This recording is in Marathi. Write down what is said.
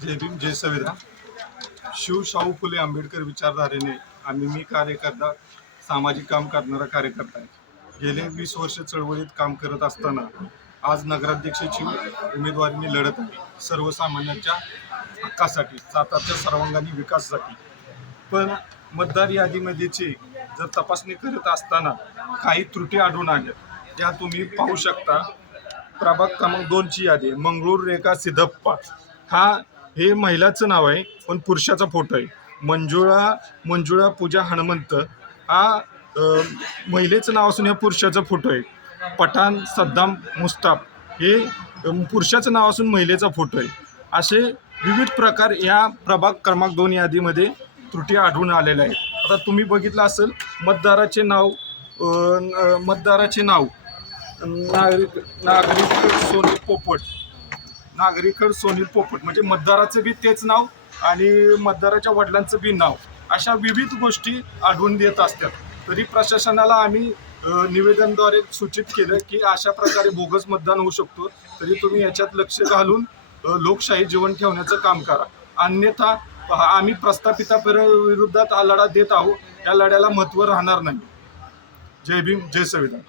जय भीम जय संविधान। शाहू फुले आंबेडकर विचारधारेने मी कार्यकर्ता, सामाजिक काम करणारा कार्यकर्ता आहे। गेले 20 वर्ष चळवळीत काम करत असताना आज नगराध्यक्षाची उमेदवारी लढत आहे, सर्वसामान्यांच्या हक्कासाठी, सातारच्या सर्वांगीण विकासासाठी। पण मतदार यादीमध्येची जर तपासणी करत असताना काही त्रुटी आढळून आल्या, त्या तुम्ही पाहू शकता। प्रभाग क्रमांक 2 ची यादी, मंगळूर रेखा सिद्धप्पा, हे महिलाचं नाव आहे पण पुरुषाचा फोटो आहे। मंजुळा पूजा हनुमंत, महिलेचं नाव असून ह्या पुरुषाचा फोटो आहे। पठाण सद्दाम मुस्ताफ, हे पुरुषाचं नाव असून महिलेचा फोटो आहे। असे विविध प्रकार या प्रभाग क्रमांक 2 यादीमध्ये त्रुटी आढळून आलेल्या आहेत। आता तुम्ही बघितलं असेल, मतदाराचे नाव नागरिक सोनील पोपट म्हणजे मतदाराचं बी तेच नाव आणि मतदाराच्या वडिलांचं बी नाव, अशा विविध गोष्टी आढळून देत असतात। तरी प्रशासनाला आम्ही निवेदनाद्वारे सूचित केलं की अशा प्रकारे बोगस मतदान होऊ शकतो, तरी तुम्ही याच्यात लक्ष घालून लोकशाही जीवन ठेवण्याचं काम करा, अन्यथा आम्ही प्रस्थापिताविरोधात हा लढा देत आहोत, या लढ्याला महत्त्व राहणार नाही। जय भीम जय संविधान।